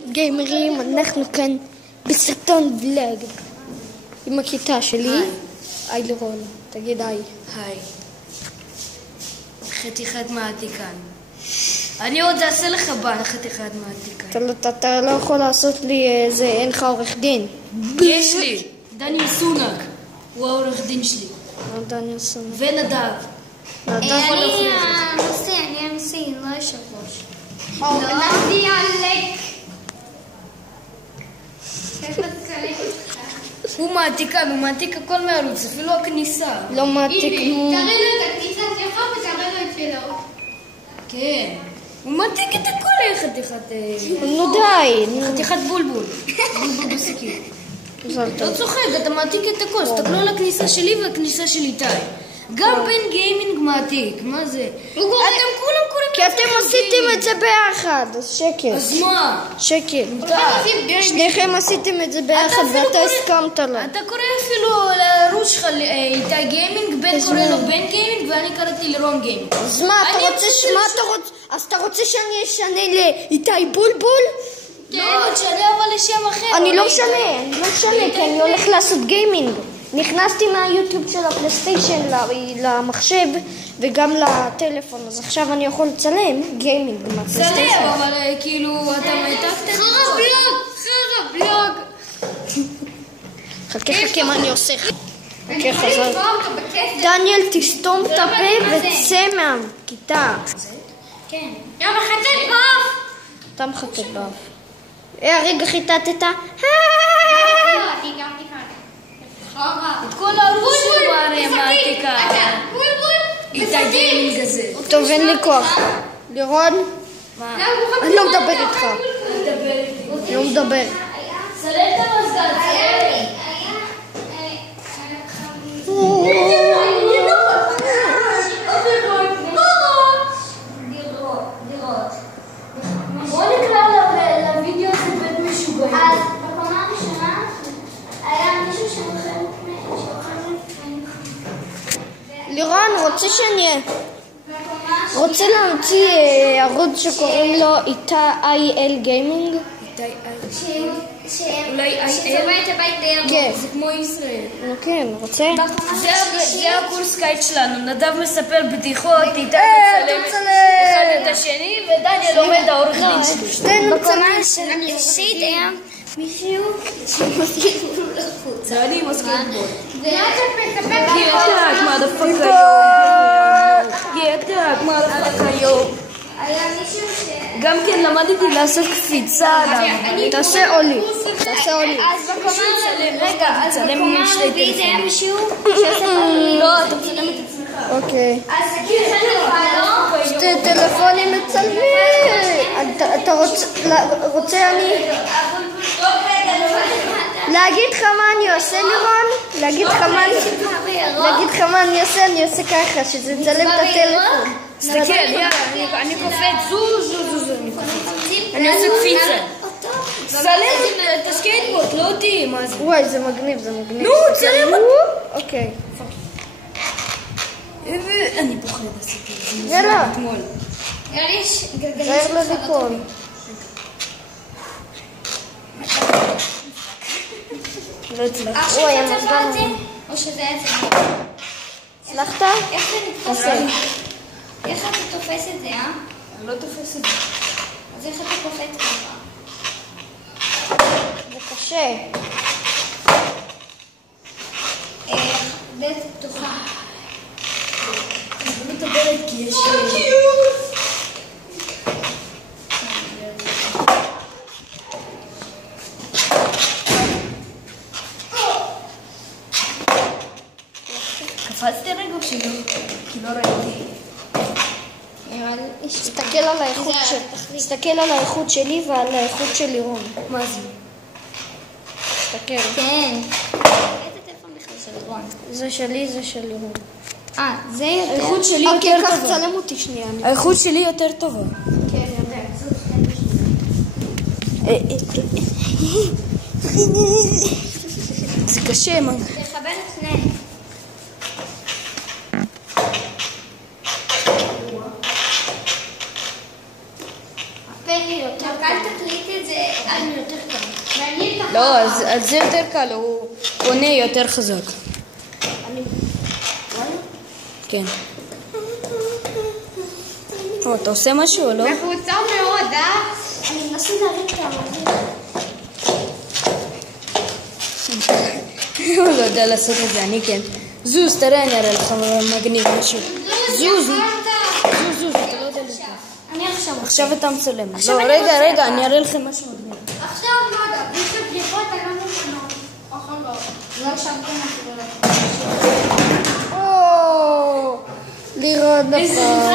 גיימרים, אנחנו כאן בסרטון ולאג עם הכיתה שלי. היי לירון, תגיד היי. היי. חתיכת מעתיקן. אני עוד אעשה לך בן חתיכת מעתיקן. אתה לא יכול לעשות לי זה, אין לך עורך דין. יש לי, דניאל סונק. הוא העורך דין שלי. דניאל סונק. ונדב. נדב. אני הנשיא, לא יושב ראש. נדב עלק. הוא מעתיקן, הוא מעתיק הכל מהערוץ, אפילו הכניסה. לא מעתיק. תראה לו את הכניסה שלך ותראה לו את שלו. כן. הוא מעתיק את הכל חתיכת... נו די. חתיכת בולבול. בולבול בסכין. מזל לא טוב. צוחק, אתה מעתיק את הכל. תסתכלו על הכניסה שלי והכניסה של איתי. גם בן גיימינג מעתיק, מה זה? אתם כולם קוראים כי אתם עשיתם את זה ביחד, אז שקר. אז מה? שקר. שניכם עשיתם את זה ביחד ואתה הסכמת לו. אתה קורא אפילו לערוץ שלך איתי גיימינג, בן קורא לו בן גיימינג ואני קראתי לרון גיימינג. אז מה אתה רוצה, אז אתה רוצה שאני אשנה לאיתי בולבול? לא, תשנה אבל לשם אחר. אני לא משנה, כי אני הולך לעשות גיימינג. נכנסתי מהיוטיוב של הפלייסטיישן למחשב וגם לטלפון, אז עכשיו אני יכול לצלם גיימינג מהפלייסטיישן. צלם, אבל כאילו אתה מעתקת. חרא בלוג. חכה מה אני עושה. חכה חזר. דניאל, תסתום את הפה וצא מהכיתה. כן. יאללה, חטט באף. אתה מחטט באף. הרגע חיטטת. אני גם תיקנתי. את כל הערוץ שלו הרי מעתיקה. איתי גיימינג הזה. טוב, אין לי כוח. לירון, מה? אני לא מדבר איתך. לא מדבר. צלם את המזגן, צלם. בוא נקרא לוידאו הזה בית משוגעים. אז בקומה הראשונה היה מישהו שאוכל לירון, רוצה להמציא ערוץ שקוראים לו איתי IL גיימינג? אולי שצובע את הבית די כן. זה כמו ישראל. כן, רוצה? זה הקורס קיץ שלנו, נדב מספר בדיחות, איתי מצלם אחד את השני, ודניאל לומד העורך דין שלי. שתינו בקומה מצלמים. השלישית היה מישהו שמסכים לחוץ. זה אני מסכים בו. Get Get up, היה מישהו גם כן למדתי לעשות קפיצה. תעשה עולי. אז בקומה הרביעית היה מישהו לא, אתה מצלם את עצמך. אוקיי. אז כאילו חלום שתי טלפונים מצלמים. אתה רוצה אני להגיד לך מה אני עושה, לירון? להגיד לך מה אני עושה? אני עושה ככה, שזה מצלם את הטלפון. תסתכל, אני קופץ, זו, אני עושה קפיצה. צלם את הסקייטבורד, לא אותי, מה זה? וואי, זה מגניב. נו, צלם אותי. אוקיי. אני פוחד לסיפור. יאללה. יש גלגלים זהר של לליפול. לא הצלחתי. וואי, עכשיו המזגן. צבעתי או שזה היה צבע? הצלחת? איך זה נתפוס? איך אתה תופס את זה, אה? אני לא תופס את זה. אז איך אתה קופץ ככה? זה קשה. דלת פתוחה. אני לא מדברת כי יש... קפצתי רגע או שלא? כי לא ראיתי. תסתכל על האיכות שלי ועל האיכות של לירון. מה זה? תסתכל. כן. איזה טלפון בכלל של רון? זה שלי, זה של לירון. זה יותר. האיכות שלי אוקיי, יותר כך טובה. צלם אותי שנייה. האיכות שלי יותר טובה. כן, יותר. זה קשה, מה? תכוון את שניהם. אל תקליט את זה. לא, אז זה יותר קל, הוא פונה יותר חזק. כן. אתה עושה משהו, לא? מקוצר מאוד, אני מנסה להרים את העמוד. הוא לא יודע לעשות את זה, אני כן. זוז, תראה, אני אראה לך מגניב משהו. זוז, אתה לא יודע לזה. אני עכשיו... עכשיו אתה מצלם. לא, רגע, אני אראה לכם משהו מגניב. עכשיו לא יודע, יש לי בדיחות, אני לא מוכנות. אוכל לא. לא שבתם אפילו. לראות נכון.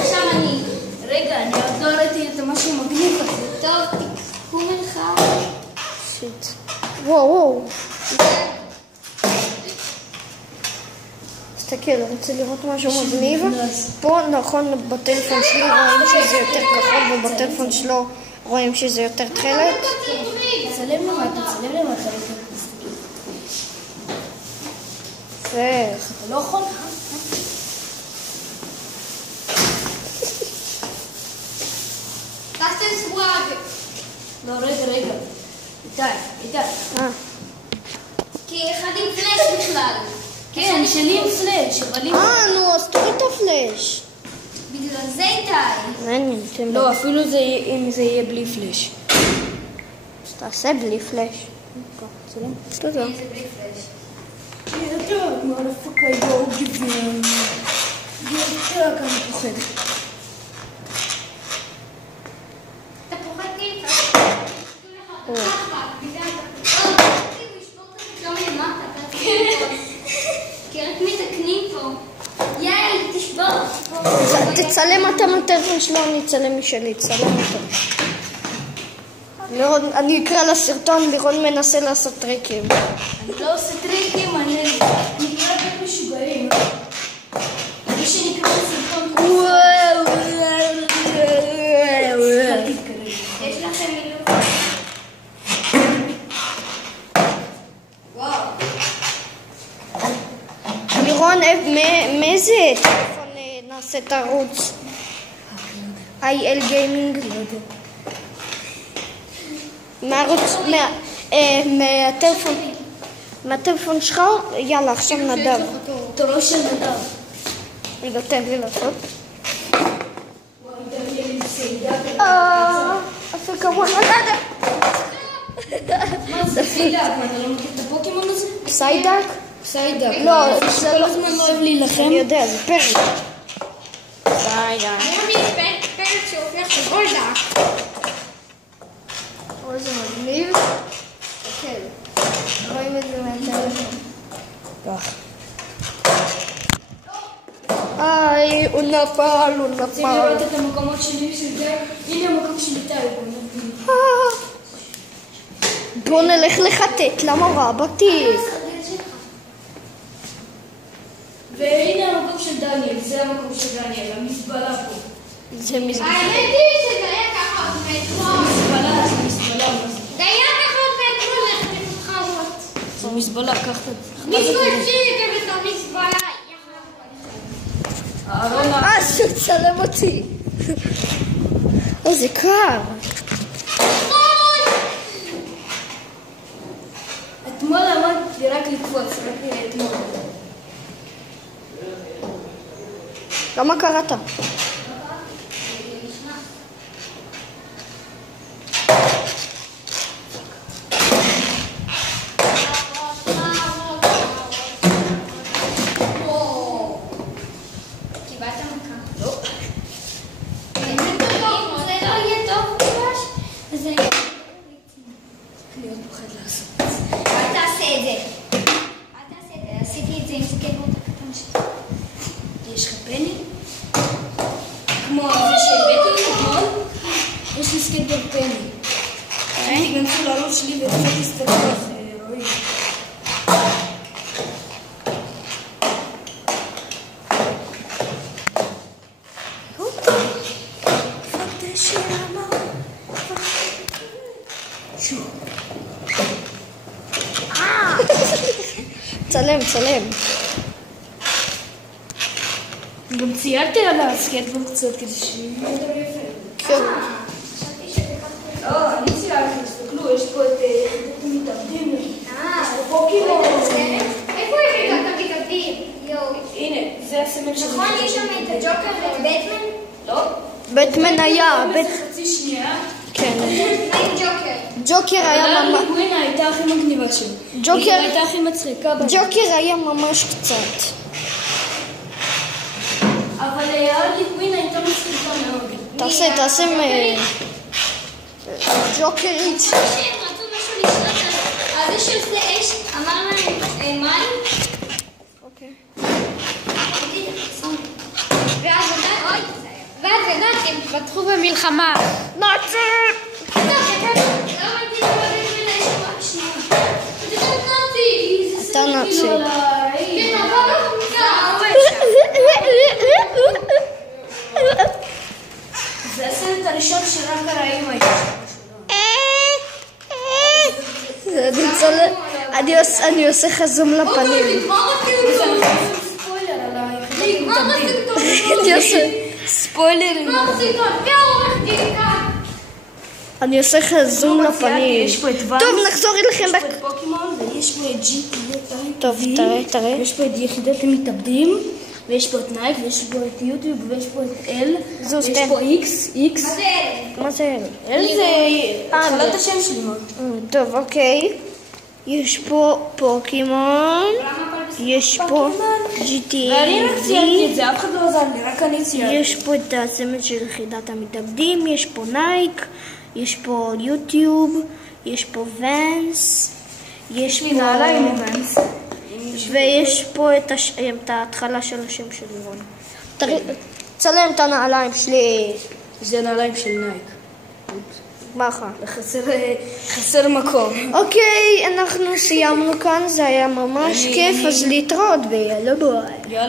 עכשיו אני... רגע, אני עוד לא ראיתי את משהו מגניב כזה. טוב, תיקחו ממך. שיט. וואו. תסתכל, אני רוצה לראות משהו מגניב. פה נכון בטלפון שלי רואים שזה יותר כחול ובטלפון שלו רואים שזה יותר תכלת. צלם למטה. אתה לא יכול? Das ist Frage. לא, רגע. איתי. כי אחד עם פלאש בכלל. כן, שלי עם פלאש, אבל אם... נו, אז תוריד את הפלאש. בגלל זה איתי. מעניין, תן לא, אפילו אם זה יהיה בלי פלאש. אז תעשה בלי פלאש. תודה. זה בלי פלאש. מotherfucker, yo, give me... יותר כמה פוחד. אתה פוחד לי? כי רק מתקנים פה. יאי, תשבור. תצלם אתה מהטלפון שלו, אני אצלם משלי, תצלם אותו. אני אקרא לסרטון, לירון מנסה לעשות טריקים. אני לא עושה טריקים, אני אקרא רק משוגעים. מי שנקרא לסרטון... יש לכם מילוב. וואו. לירון, מאיזה טלפון נעשה את הערוץ? IL גיימינג? מהערוץ, מהטלפון שלך? יאללה, עכשיו נדב. תורו של נדב. רגע, תן לי לעשות. אפילו כמובן נדב. מה זה סיידק? אתה לא מכיר את הפוקימון הזה? סיידק? סיידק. לא, זה כל הזמן לא אוהב להילחם. אני יודע, זה פרק. סיידק. אני פרק שהופך לגולדק. אוי, זה מגניב. כן. רואים את זה מהטלפון. כך. איי, הוא נפל. רוצים לראות את המקומות שלי של זה? הנה המקום של איתי. בוא נלך לחטט למורה בתיק. והנה המקום של דניאל, זה המקום של דניאל, המזבלה פה. זה מזבלה. האמת היא שזה היה ככה עוד מאתמול. מזבלה, זה מזבלה. זה היה ככה עוד מאתמול, איך מתחרות. זה מזבלה, קח את זה. מישהו הציג את המזבלה. אז תצלם אותי. זה קר. אתמול למדתי רק לקפוץ, רק אתמול. למה קראת? יש לך פני? כמו זה שהבאתי אתמול, יש לי סקייטבורד פני. אני גנצו לראש שלי וקצת הסתכל על זה, רואים. צלם. גם ציירתי על הסקייטבורד קצת כדי שיהיה יותר יפה. כן. חשבתי שתיקח מתאבדים. פוקימון. איפה הבאת את המתאבדים? יואו. הנה, זה הסמל של... נכון, יש שם את הג'וקר ואת בטמן? לא. בטמן היה, חצי שנייה. כן. מה עם ג'וקר? ג'וקר היה ממש... גווין הייתה הכי מגניבה שלו. ג'וקר- היא הייתה הכי מצחיקה. ג'וקר היה ממש קצת. אבל הארלי קווין הייתה מצחיקה מאוד. תעשה ג'וקרית. שהם רצו משהו לשלוט על זה של אש, אמר להם מים. אוקיי. ואז ידעת, הם פתחו במלחמה. נאצים! אתה נאצי. זה הסרט הראשון שרק הרעים הייתה. אני עושה לך זום לפנים. ספוילר על היחידת המתאבדים. אני עושה... ספוילרים. אני עושה לך זום לפנים. יש פה את ואנס. טוב, נחזור אליכם. יש פה את פוקימון ויש פה את GTA. טוב, תראה. יש פה את יחידת המתאבדים, ויש פה את נייק, ויש פה את יוטיוב, ויש פה את אל, זו ויש סטן. פה איקס. מה זה? אל זה התחלת השם שלי מאוד. טוב, אוקיי. יש פה פוקימון. יש פה ואני רק GTA. ציינתי את זה, אף אחד לא עזר לי, רק אני ציינתי. יש פה את הסמל של יחידת המתאבדים, יש פה נייק, יש פה יוטיוב, יש פה ואנס, יש לי פה... נעליים ואנס. ויש פה את ההתחלה של השם של לירון. צלם את הנעליים שלי. זה נעליים של נייק. ככה. חסר מקום. אוקיי, אנחנו סיימנו כאן, זה היה ממש כיף, אז להתראות ביאללה ביי.